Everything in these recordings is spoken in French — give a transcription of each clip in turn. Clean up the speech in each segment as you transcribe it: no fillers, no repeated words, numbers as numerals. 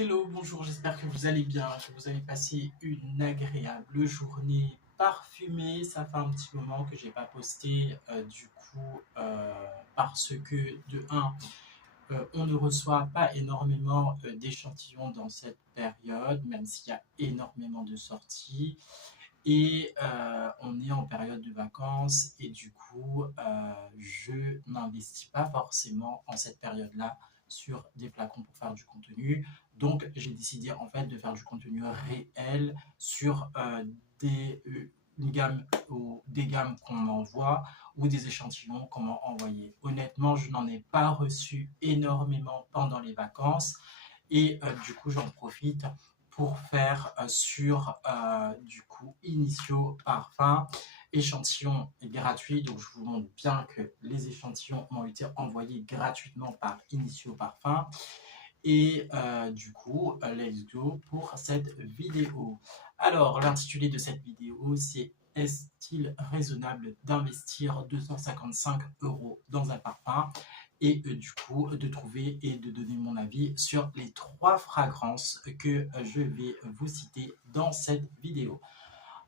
Hello, bonjour, j'espère que vous allez bien, que vous avez passé une agréable journée parfumée. Ça fait un petit moment que j'ai pas posté, parce que de un, on ne reçoit pas énormément d'échantillons dans cette période, même s'il y a énormément de sorties. Et on est en période de vacances et je n'investis pas forcément en cette période-là sur des flacons pour faire du contenu. Donc, j'ai décidé en fait de faire du contenu réel sur une gamme ou des gammes qu'on m'envoie ou des échantillons qu'on m'a envoyés. Honnêtement, je n'en ai pas reçu énormément pendant les vacances et j'en profite pour faire initiaux parfum échantillon gratuit. Donc je vous montre bien que les échantillons ont été envoyés gratuitement par Initio Parfum. Et let's go pour cette vidéo. Alors, l'intitulé de cette vidéo, c'est Est-il raisonnable d'investir 255 € dans un parfum? Et de trouver et de donner mon avis sur les 3 fragrances que je vais vous citer dans cette vidéo.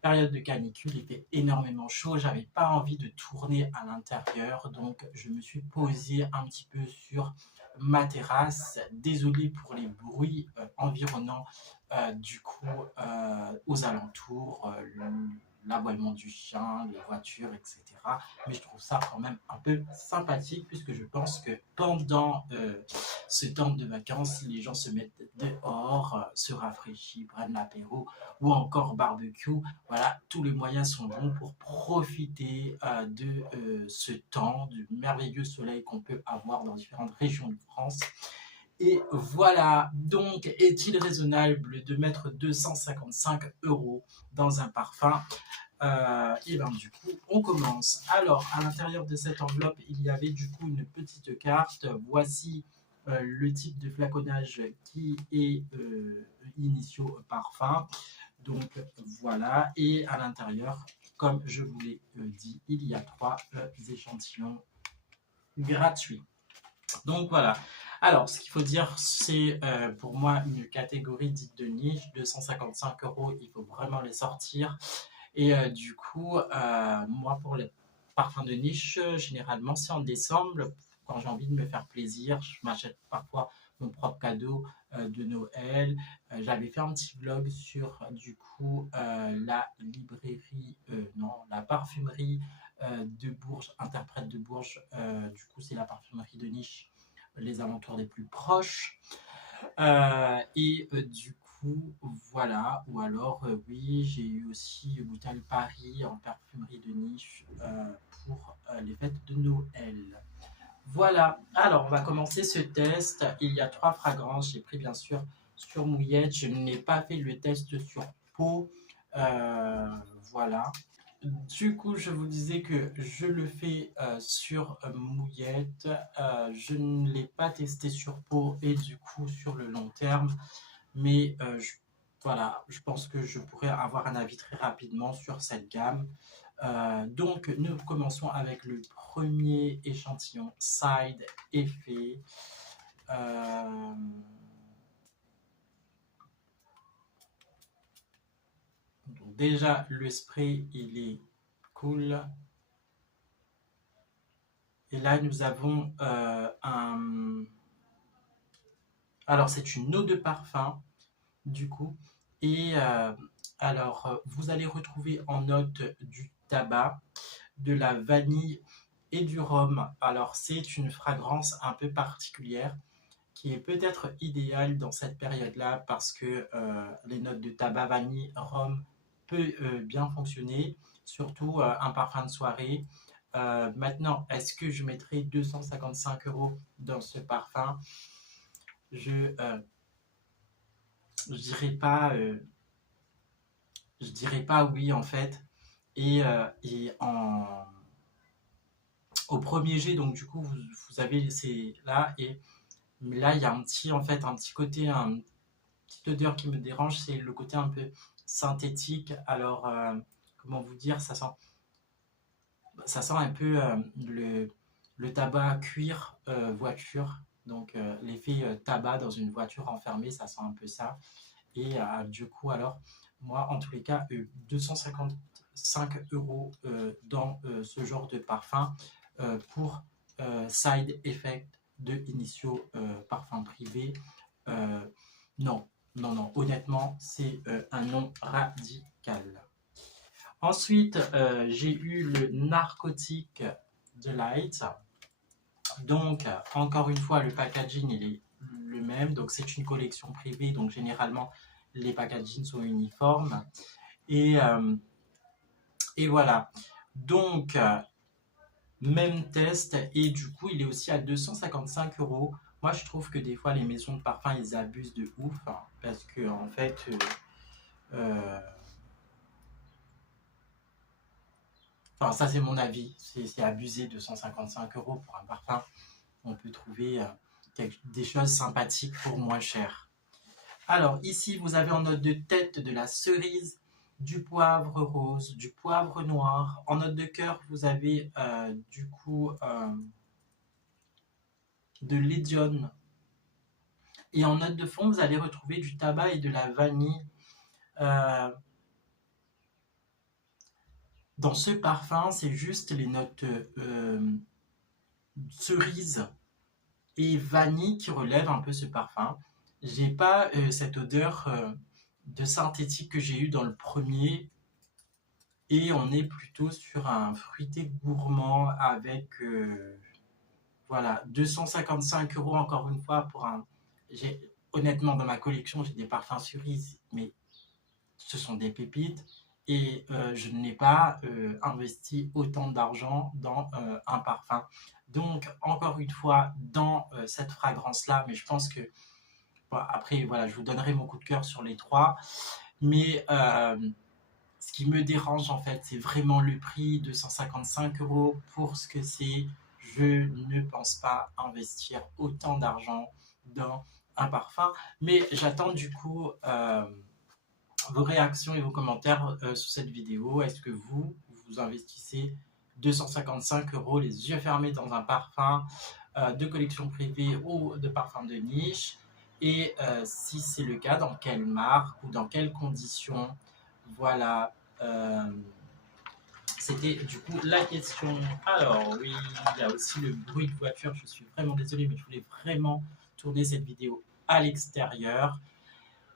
Période de canicule, il fait énormément chaud, j'avais pas envie de tourner à l'intérieur, donc je me suis posé un petit peu sur ma terrasse. Désolé pour les bruits environnants aux alentours, l'aboiement du chien, les voitures, etc. Mais je trouve ça quand même un peu sympathique puisque je pense que pendant ce temps de vacances, les gens se mettent dehors, se rafraîchissent, prennent l'apéro ou encore barbecue. Voilà, tous les moyens sont bons pour profiter de ce temps, du merveilleux soleil qu'on peut avoir dans différentes régions de France. Et voilà, donc est-il raisonnable de mettre 255 € dans un parfum? On commence. Alors, à l'intérieur de cette enveloppe, il y avait une petite carte. Voici le type de flaconnage qui est Initio Parfum. Donc voilà, et à l'intérieur, comme je vous l'ai dit, il y a 3 échantillons gratuits. Donc voilà. Alors, ce qu'il faut dire, c'est pour moi une catégorie dite de niche, 255 €, il faut vraiment les sortir. Et moi, pour les parfums de niche, généralement, c'est en décembre, quand j'ai envie de me faire plaisir, je m'achète parfois mon propre cadeau de Noël. J'avais fait un petit vlog sur la parfumerie de Bourges, interprète de Bourges. C'est la parfumerie de niche, les alentours les plus proches. Voilà. Ou alors, oui, j'ai eu aussi Boutal Paris en parfumerie de niche pour les fêtes de Noël. Voilà, alors on va commencer ce test. Il y a 3 fragrances. J'ai pris bien sûr sur mouillette. Je n'ai pas fait le test sur peau. Voilà. Je vous disais que je le fais sur mouillette. Je ne l'ai pas testé sur peau et sur le long terme. Mais voilà, je pense que je pourrais avoir un avis très rapidement sur cette gamme. Donc, nous commençons avec le premier échantillon Side Effet. Donc déjà, le spray, il est cool. Et là, nous avons Alors, c'est une eau de parfum, du coup. Et vous allez retrouver en note du tabac, de la vanille et du rhum. Alors, c'est une fragrance un peu particulière qui est peut-être idéale dans cette période-là parce que les notes de tabac, vanille, rhum peut bien fonctionner, surtout un parfum de soirée. Maintenant, est-ce que je mettrai 255 € dans ce parfum? Je je dirais pas, je dirais pas oui en fait. Et au premier jet, donc vous avez c'est là et là il y a un petit côté, une petite odeur qui me dérange, c'est le côté un peu synthétique. Alors comment vous dire, ça sent un peu le tabac cuir voiture. Donc l'effet tabac dans une voiture enfermée, ça sent un peu ça. Et du coup, alors, moi, en tous les cas, 255 euros dans ce genre de parfum pour side effect de Initio parfum privé. Non, non, non, honnêtement, c'est un non radical. Ensuite, j'ai eu le Narcotic Delight. Donc, encore une fois, le packaging il est le même. Donc, c'est une collection privée. Donc, généralement, les packagings sont uniformes. Et, euh, et voilà. Donc, même test. Et du coup, il est aussi à 255 euros. Moi, je trouve que des fois, les maisons de parfum, ils abusent de ouf. Hein, parce que, en fait, enfin, ça, c'est mon avis. C'est abusé, 255 euros pour un parfum. On peut trouver des choses sympathiques pour moins cher. Alors, ici, vous avez en note de tête de la cerise, du poivre rose, du poivre noir. En note de cœur, vous avez du coup de l'édione. Et en note de fond, vous allez retrouver du tabac et de la vanille. Euh, dans ce parfum, c'est juste les notes cerise et vanille qui relèvent un peu ce parfum. J'ai pas cette odeur de synthétique que j'ai eu dans le premier. Et on est plutôt sur un fruité gourmand avec, voilà, 255 euros encore une fois pour un... Honnêtement, dans ma collection, j'ai des parfums cerises, mais ce sont des pépites. Et je n'ai pas investi autant d'argent dans un parfum. Donc, encore une fois, dans cette fragrance-là, mais je pense que... Bon, après, voilà, je vous donnerai mon coup de cœur sur les trois. Mais ce qui me dérange, en fait, c'est vraiment le prix, 255 euros pour ce que c'est. Je ne pense pas investir autant d'argent dans un parfum. Mais j'attends du coup vos réactions et vos commentaires sur cette vidéo. Est-ce que vous investissez 255 euros les yeux fermés dans un parfum de collection privée ou de parfum de niche? Et si c'est le cas, dans quelle marque ou dans quelles conditions? Voilà. C'était du coup la question. Alors oui, il y a aussi le bruit de voiture. Je suis vraiment désolé, mais je voulais vraiment tourner cette vidéo à l'extérieur.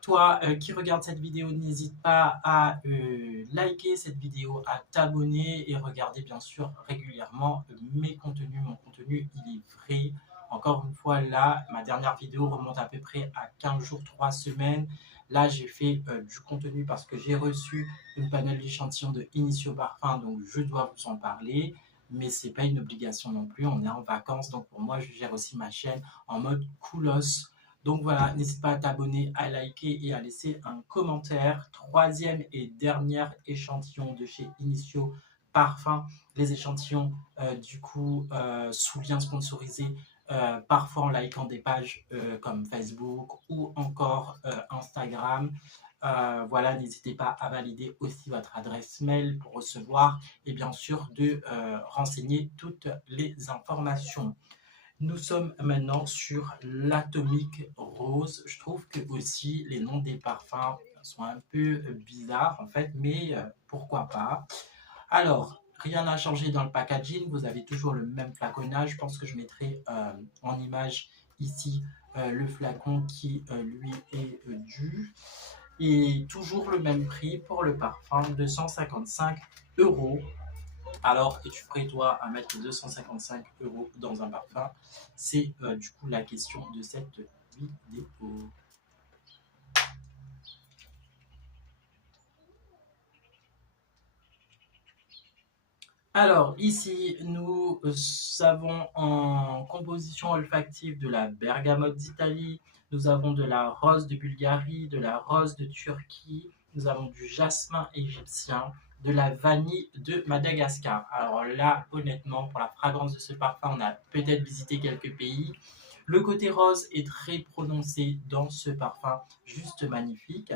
Toi qui regarde cette vidéo, n'hésite pas à liker cette vidéo, à t'abonner et regarder bien sûr régulièrement mes contenus. Mon contenu, il est vrai. Encore une fois, là, ma dernière vidéo remonte à peu près à 15 jours, 3 semaines. Là, j'ai fait du contenu parce que j'ai reçu une panel d'échantillons de Initio Parfum, donc je dois vous en parler. Mais ce n'est pas une obligation non plus, on est en vacances, donc pour moi, je gère aussi ma chaîne en mode coolos. Donc voilà, n'hésite pas à t'abonner, à liker et à laisser un commentaire. Troisième et dernier échantillon de chez Initio Parfum. Les échantillons, du coup, sous lien sponsorisé, parfois en likant des pages comme Facebook ou encore Instagram. Voilà, n'hésitez pas à valider aussi votre adresse mail pour recevoir et bien sûr de renseigner toutes les informations. Nous sommes maintenant sur l'atomique rose. Je trouve que aussi les noms des parfums sont un peu bizarres en fait, mais pourquoi pas. Alors, rien n'a changé dans le packaging. Vous avez toujours le même flaconnage. Je pense que je mettrai en image ici le flacon qui lui est dû. Et toujours le même prix pour le parfum, 255 euros. Alors, es-tu prêt, toi, à mettre 255 euros dans un parfum? C'est du coup la question de cette vidéo. Alors, ici, nous avons en composition olfactive de la bergamote d'Italie, nous avons de la rose de Bulgarie, de la rose de Turquie, nous avons du jasmin égyptien, de la vanille de Madagascar. Alors là, honnêtement, pour la fragrance de ce parfum, on a peut-être visité quelques pays. Le côté rose est très prononcé dans ce parfum, juste magnifique.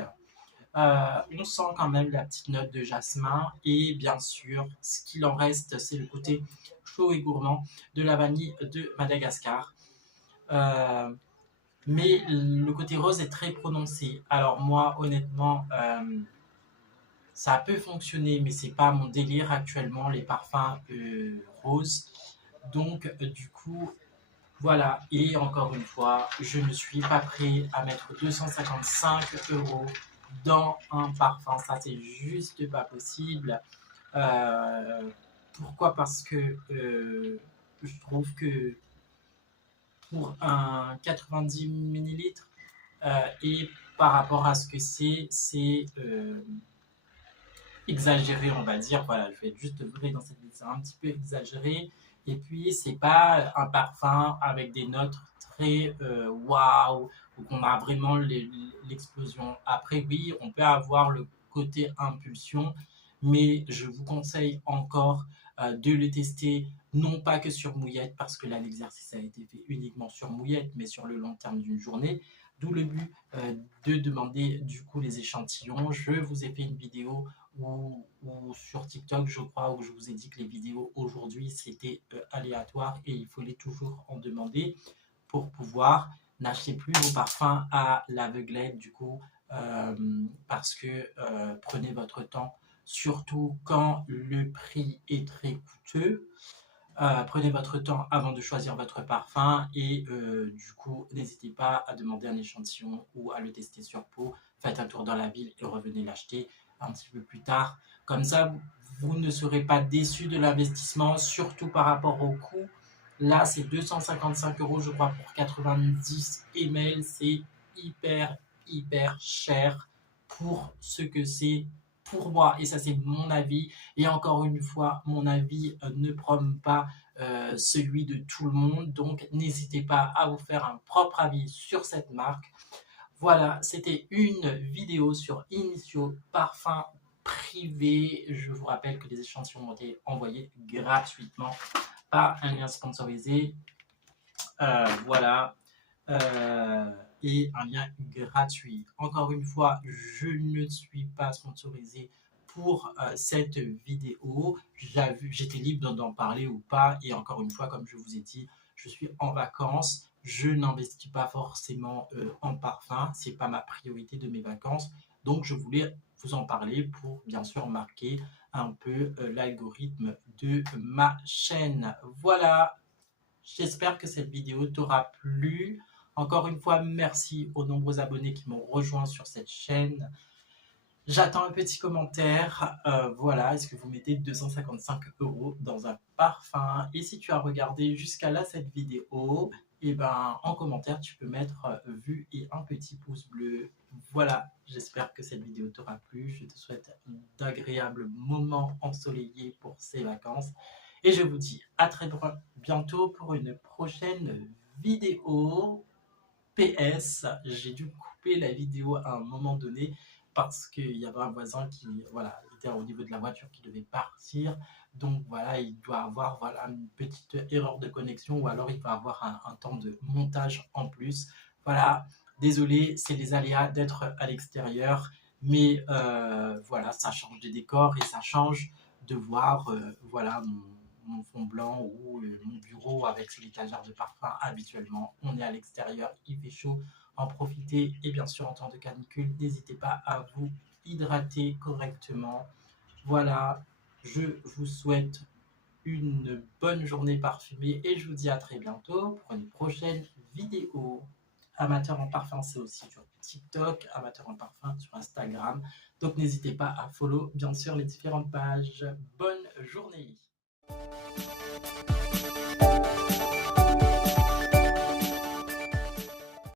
On sent quand même la petite note de jasmin et bien sûr, ce qu'il en reste, c'est le côté chaud et gourmand de la vanille de Madagascar. mais le côté rose est très prononcé. Alors moi, honnêtement, ça peut fonctionner, mais c'est pas mon délire actuellement, les parfums roses. Donc, du coup, voilà. Et encore une fois, je ne suis pas prêt à mettre 255 € dans un parfum. Ça, c'est juste pas possible. Euh, Pourquoi? Parce que je trouve que pour un 90 millilitres et par rapport à ce que c'est exagéré, on va dire. Voilà, je vais être juste vrai dans cette vidéo, c'est un petit peu exagéré. Et puis, c'est pas un parfum avec des notes très waouh, où on a vraiment l'explosion. Après, oui, on peut avoir le côté impulsion, mais je vous conseille encore de le tester, non pas que sur mouillette, parce que là, l'exercice a été fait uniquement sur mouillette, mais sur le long terme d'une journée. D'où le but de demander du coup les échantillons. Je vous ai fait une vidéo ou sur TikTok, je crois, où je vous ai dit que les vidéos aujourd'hui, c'était aléatoire et il fallait toujours en demander pour pouvoir n'acheter plus vos parfums à l'aveuglette, du coup, parce que prenez votre temps, surtout quand le prix est très coûteux. Prenez votre temps avant de choisir votre parfum et du coup, n'hésitez pas à demander un échantillon ou à le tester sur peau. Faites un tour dans la ville et revenez l'acheter un petit peu plus tard. Comme ça, vous ne serez pas déçu de l'investissement, surtout par rapport au coût. Là, c'est 255 € je crois, pour 90 ml. C'est hyper, hyper cher pour ce que c'est pour moi. Et ça, c'est mon avis. Et encore une fois, mon avis ne promeut pas celui de tout le monde. Donc, n'hésitez pas à vous faire un propre avis sur cette marque. Voilà, c'était une vidéo sur Initio Parfum Privé. Je vous rappelle que les échantillons ont été envoyés gratuitement par un lien sponsorisé. Voilà. Et un lien gratuit. Encore une fois, je ne suis pas sponsorisé pour cette vidéo. J'étais libre d'en parler ou pas. Et encore une fois, comme je vous ai dit, je suis en vacances. Je n'investis pas forcément en parfum. C'est pas ma priorité de mes vacances. Donc, je voulais vous en parler pour bien sûr marquer un peu l'algorithme de ma chaîne. Voilà. J'espère que cette vidéo t'aura plu. Encore une fois, merci aux nombreux abonnés qui m'ont rejoint sur cette chaîne. J'attends un petit commentaire. Voilà, est-ce que vous mettez 255 € dans un parfum? Et si tu as regardé jusqu'à là cette vidéo, et ben en commentaire, tu peux mettre vu et un petit pouce bleu. Voilà, j'espère que cette vidéo t'aura plu. Je te souhaite d'agréables moments ensoleillés pour ces vacances. Et je vous dis à très bientôt pour une prochaine vidéo. PS, j'ai dû couper la vidéo à un moment donné parce qu'il y avait un voisin qui voilà, était au niveau de la voiture qui devait partir. Donc voilà, il doit avoir voilà, une petite erreur de connexion ou alors il va avoir un temps de montage en plus. Voilà, désolé, c'est les aléas d'être à l'extérieur. Mais voilà, ça change de décor et ça change de voir voilà, mon fond blanc ou mon bureau avec ses étagères de parfum. Habituellement, on est à l'extérieur, il fait chaud, en profiter. Et bien sûr, en temps de canicule, n'hésitez pas à vous hydrater correctement. Voilà, je vous souhaite une bonne journée parfumée et je vous dis à très bientôt pour une prochaine vidéo. Amateur en parfum, c'est aussi sur TikTok, Amateur en parfum sur Instagram. Donc n'hésitez pas à follow bien sûr les différentes pages. Bonne journée.